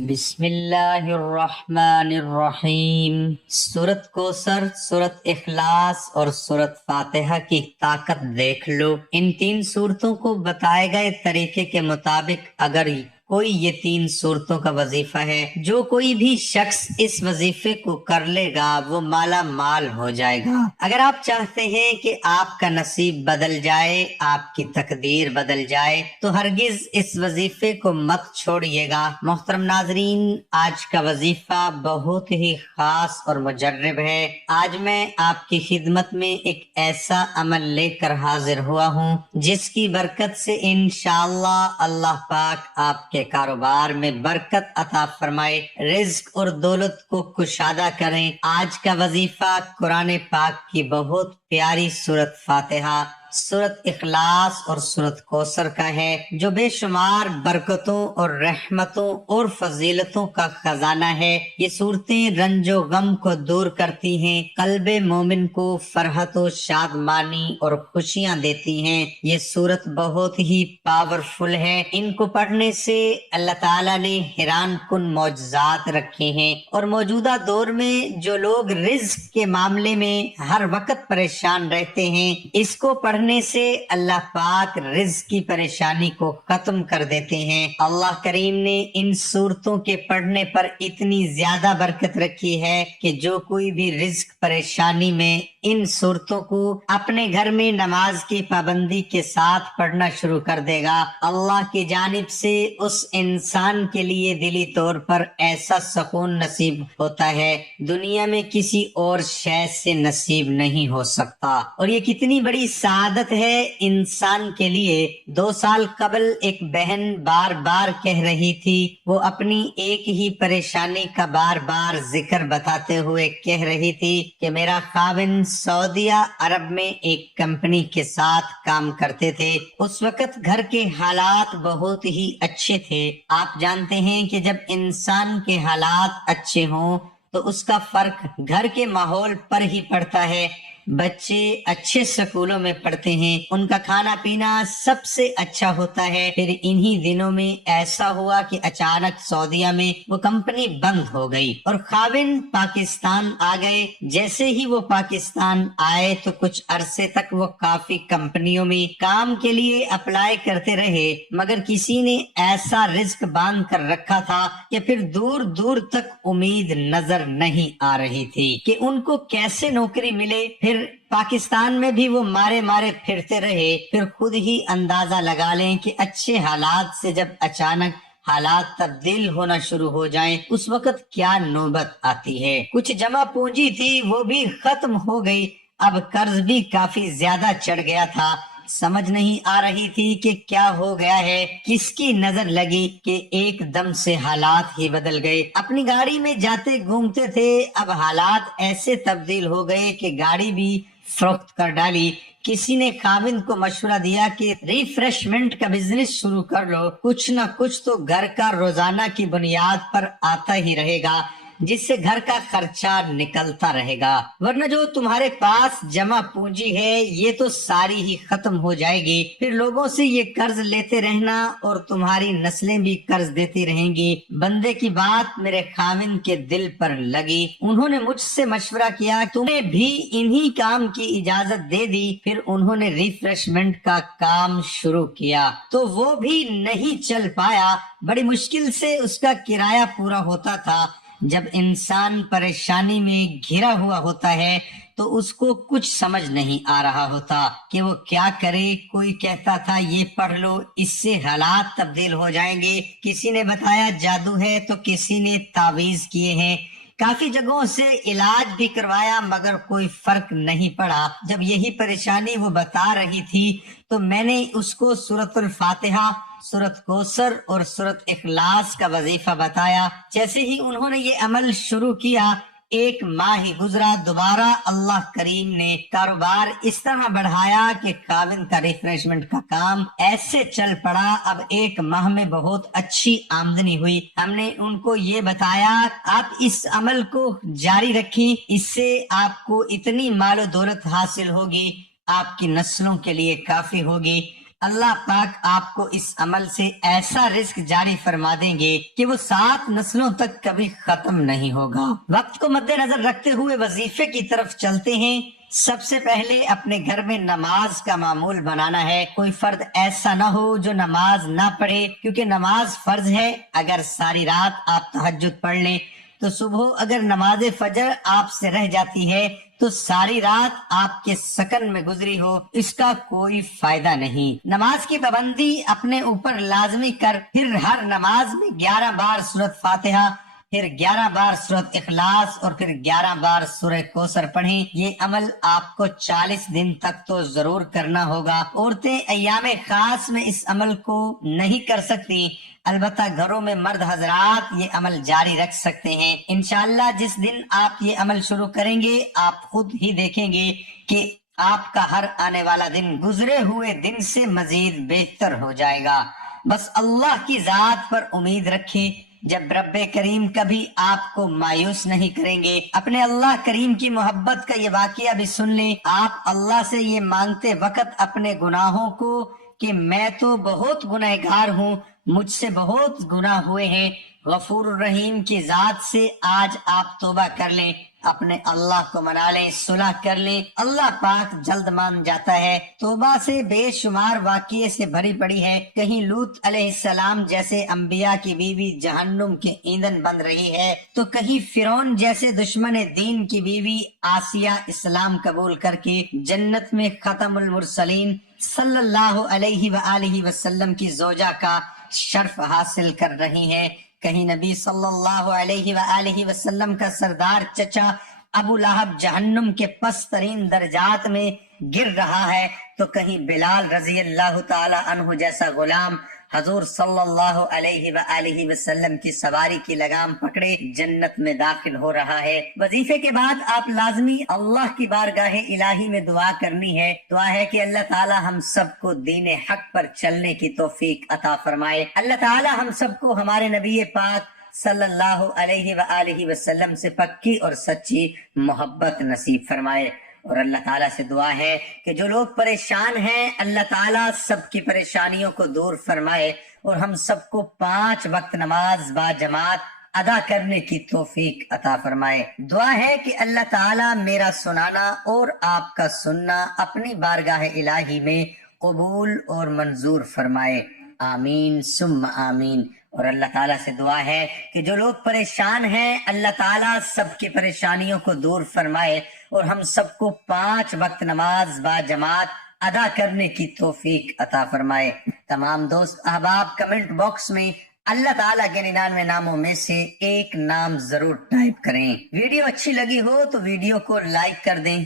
بسم اللہ الرحمن الرحیم۔ سورت کوثر، سورت اخلاص اور سورت فاتحہ کی طاقت دیکھ لو۔ ان تین سورتوں کو بتائے گئے طریقے کے مطابق اگر کوئی یہ تین سورتوں کا وظیفہ ہے، جو کوئی بھی شخص اس وظیفے کو کر لے گا وہ مالا مال ہو جائے گا۔ اگر آپ چاہتے ہیں کہ آپ کا نصیب بدل جائے، آپ کی تقدیر بدل جائے، تو ہرگز اس وظیفے کو مت چھوڑیے گا۔ محترم ناظرین، آج کا وظیفہ بہت ہی خاص اور مجرب ہے۔ آج میں آپ کی خدمت میں ایک ایسا عمل لے کر حاضر ہوا ہوں جس کی برکت سے انشاءاللہ اللہ پاک آپ کے کاروبار میں برکت عطا فرمائے، رزق اور دولت کو کشادہ کریں۔ آج کا وظیفہ قرآن پاک کی بہت پیاری سورت فاتحہ، سورت اخلاص اور سورت کوثر کا ہے، جو بے شمار برکتوں اور رحمتوں اور فضیلتوں کا خزانہ ہے۔ یہ صورتیں رنج و غم کو دور کرتی ہیں، قلب مومن کو فرحت و شادمانی اور خوشیاں دیتی ہیں۔ یہ صورت بہت ہی پاورفل ہے۔ ان کو پڑھنے سے اللہ تعالیٰ نے حیران کن معجزات رکھے ہیں، اور موجودہ دور میں جو لوگ رزق کے معاملے میں ہر وقت پریشان رہتے ہیں، اس کو پڑھنے سے اللہ پاک رزق کی پریشانی کو ختم کر دیتے ہیں۔ اللہ کریم نے ان صورتوں کے پڑھنے پر اتنی زیادہ برکت رکھی ہے کہ جو کوئی بھی رزق پریشانی میں ان صورتوں کو اپنے گھر میں نماز کی پابندی کے ساتھ پڑھنا شروع کر دے گا، اللہ کی جانب سے اس انسان کے لیے دلی طور پر ایسا سکون نصیب ہوتا ہے دنیا میں کسی اور شے سے نصیب نہیں ہو سکتا۔ اور یہ کتنی بڑی سعادت ہے انسان کے لیے۔ 2 سال قبل ایک بہن بار بار کہہ رہی تھی، وہ اپنی ایک ہی پریشانی کا بار بار ذکر بتاتے ہوئے کہہ رہی تھی کہ میرا خاوند سعودیہ عرب میں ایک کمپنی کے ساتھ کام کرتے تھے۔ اس وقت گھر کے حالات بہت ہی اچھے تھے۔ آپ جانتے ہیں کہ جب انسان کے حالات اچھے ہوں تو اس کا فرق گھر کے ماحول پر ہی پڑتا ہے۔ بچے اچھے سکولوں میں پڑھتے ہیں، ان کا کھانا پینا سب سے اچھا ہوتا ہے۔ پھر انہی دنوں میں ایسا ہوا کہ اچانک سعودیہ میں وہ کمپنی بند ہو گئی اور خاوند پاکستان آ گئے۔ جیسے ہی وہ پاکستان آئے تو کچھ عرصے تک وہ کافی کمپنیوں میں کام کے لیے اپلائی کرتے رہے، مگر کسی نے ایسا رزق باندھ کر رکھا تھا کہ پھر دور دور تک امید نظر نہیں آ رہی تھی کہ ان کو کیسے نوکری ملے۔ پھر پاکستان میں بھی وہ مارے مارے پھرتے رہے۔ پھر خود ہی اندازہ لگا لیں کہ اچھے حالات سے جب اچانک حالات تبدیل ہونا شروع ہو جائیں اس وقت کیا نوبت آتی ہے۔ کچھ جمع پونجی تھی وہ بھی ختم ہو گئی، اب قرض بھی کافی زیادہ چڑھ گیا تھا۔ سمجھ نہیں آ رہی تھی کہ کیا ہو گیا ہے، کس کی نظر لگی کہ ایک دم سے حالات ہی بدل گئے۔ اپنی گاڑی میں جاتے گھومتے تھے، اب حالات ایسے تبدیل ہو گئے کہ گاڑی بھی فروخت کر ڈالی۔ کسی نے خاوند کو مشورہ دیا کہ ریفریشمنٹ کا بزنس شروع کر لو، کچھ نہ کچھ تو گھر کا روزانہ کی بنیاد پر آتا ہی رہے گا، جس سے گھر کا خرچہ نکلتا رہے گا، ورنہ جو تمہارے پاس جمع پونجی ہے یہ تو ساری ہی ختم ہو جائے گی۔ پھر لوگوں سے یہ قرض لیتے رہنا اور تمہاری نسلیں بھی قرض دیتی رہیں گی۔ بندے کی بات میرے خاوند کے دل پر لگی، انہوں نے مجھ سے مشورہ کیا، تمہیں بھی انہی کام کی اجازت دے دی۔ پھر انہوں نے ریفریشمنٹ کا کام شروع کیا تو وہ بھی نہیں چل پایا، بڑی مشکل سے اس کا کرایہ پورا ہوتا تھا۔ جب انسان پریشانی میں گھرا ہوا ہوتا ہے تو اس کو کچھ سمجھ نہیں آ رہا ہوتا کہ وہ کیا کرے۔ کوئی کہتا تھا یہ پڑھ لو، اس سے حالات تبدیل ہو جائیں گے، کسی نے بتایا جادو ہے تو کسی نے تعویذ کیے ہیں، کافی جگہوں سے علاج بھی کروایا مگر کوئی فرق نہیں پڑا۔ جب یہی پریشانی وہ بتا رہی تھی تو میں نے اس کو سورۃ الفاتحہ، سورت کوثر اور سورت اخلاص کا وظیفہ بتایا۔ جیسے ہی انہوں نے یہ عمل شروع کیا، 1 ماہ ہی گزرا، دوبارہ اللہ کریم نے کاروبار اس طرح بڑھایا کہ خاوند کا ریفریشمنٹ کا کام ایسے چل پڑا۔ اب 1 ماہ میں بہت اچھی آمدنی ہوئی۔ ہم نے ان کو یہ بتایا آپ اس عمل کو جاری رکھیں، اس سے آپ کو اتنی مال و دولت حاصل ہوگی، آپ کی نسلوں کے لیے کافی ہوگی۔ اللہ پاک آپ کو اس عمل سے ایسا رزق جاری فرما دیں گے کہ وہ 7 نسلوں تک کبھی ختم نہیں ہوگا۔ وقت کو مد نظر رکھتے ہوئے وظیفے کی طرف چلتے ہیں۔ سب سے پہلے اپنے گھر میں نماز کا معمول بنانا ہے۔ کوئی فرد ایسا نہ ہو جو نماز نہ پڑھے، کیونکہ نماز فرض ہے۔ اگر ساری رات آپ تہجد پڑھ لیں تو صبح اگر نماز فجر آپ سے رہ جاتی ہے تو ساری رات آپ کے سکن میں گزری ہو، اس کا کوئی فائدہ نہیں۔ نماز کی پابندی اپنے اوپر لازمی کر پھر ہر نماز میں 11 بار سورۃ فاتحہ، پھر 11 بار سورۃ اخلاص اور پھر 11 بار سورہ کوثر پڑھیں۔ یہ عمل آپ کو 40 دن تک تو ضرور کرنا ہوگا۔ عورتیں ایام خاص میں اس عمل کو نہیں کر سکتی، البتہ گھروں میں مرد حضرات یہ عمل جاری رکھ سکتے ہیں۔ انشاءاللہ جس دن آپ یہ عمل شروع کریں گے آپ خود ہی دیکھیں گے کہ آپ کا ہر آنے والا دن گزرے ہوئے دن سے مزید بہتر ہو جائے گا۔ بس اللہ کی ذات پر امید رکھیں، جب رب کریم کبھی آپ کو مایوس نہیں کریں گے۔ اپنے اللہ کریم کی محبت کا یہ واقعہ بھی سن لیں۔ آپ اللہ سے یہ مانگتے وقت اپنے گناہوں کو کہ میں تو بہت گنہگار ہوں، مجھ سے بہت گناہ ہوئے ہیں، غفور الرحیم کی ذات سے آج آپ توبہ کر لیں، اپنے اللہ کو منا لیں، صلح کر لیں، اللہ پاک جلد مان جاتا ہے۔ توبہ سے بے شمار واقعے سے بھری پڑی ہے۔ کہیں لوط علیہ السلام جیسے انبیاء کی بیوی جہنم کے ایندھن بن رہی ہے تو کہیں فرعون جیسے دشمن دین کی بیوی آسیہ اسلام قبول کر کے جنت میں ختم المرسلین صلی اللہ علیہ وآلہ وسلم کی زوجہ کا شرف حاصل کر رہی ہیں۔ کہیں نبی صلی اللہ علیہ وآلہ وسلم کا سردار چچا ابو لہب جہنم کے پست ترین درجات میں گر رہا ہے تو کہیں بلال رضی اللہ تعالی عنہ جیسا غلام حضور صلی اللہ علیہ وآلہ وسلم کی سواری کی لگام پکڑے جنت میں داخل ہو رہا ہے۔ وظیفے کے بعد آپ لازمی اللہ کی بارگاہ الہی میں دعا کرنی ہے۔ دعا ہے کہ اللہ تعالی ہم سب کو دین حق پر چلنے کی توفیق عطا فرمائے۔ اللہ تعالی ہم سب کو ہمارے نبی پاک صلی اللہ علیہ وآلہ وسلم سے پکی اور سچی محبت نصیب فرمائے۔ اور اللہ تعالیٰ سے دعا ہے کہ جو لوگ پریشان ہیں اللہ تعالیٰ سب کی پریشانیوں کو دور فرمائے اور ہم سب کو 5 وقت نماز با جماعت ادا کرنے کی توفیق عطا فرمائے۔ دعا ہے کہ اللہ تعالیٰ میرا سنانا اور آپ کا سننا اپنی بارگاہ الہی میں قبول اور منظور فرمائے، آمین ثم آمین۔ اور اللہ تعالیٰ سے دعا ہے کہ جو لوگ پریشان ہیں اللہ تعالیٰ سب کی پریشانیوں کو دور فرمائے اور ہم سب کو 5 وقت نماز با جماعت ادا کرنے کی توفیق عطا فرمائے۔ تمام دوست احباب کمنٹ باکس میں اللہ تعالیٰ کے 99 ناموں میں سے ایک نام ضرور ٹائپ کریں۔ ویڈیو اچھی لگی ہو تو ویڈیو کو لائک کر دیں۔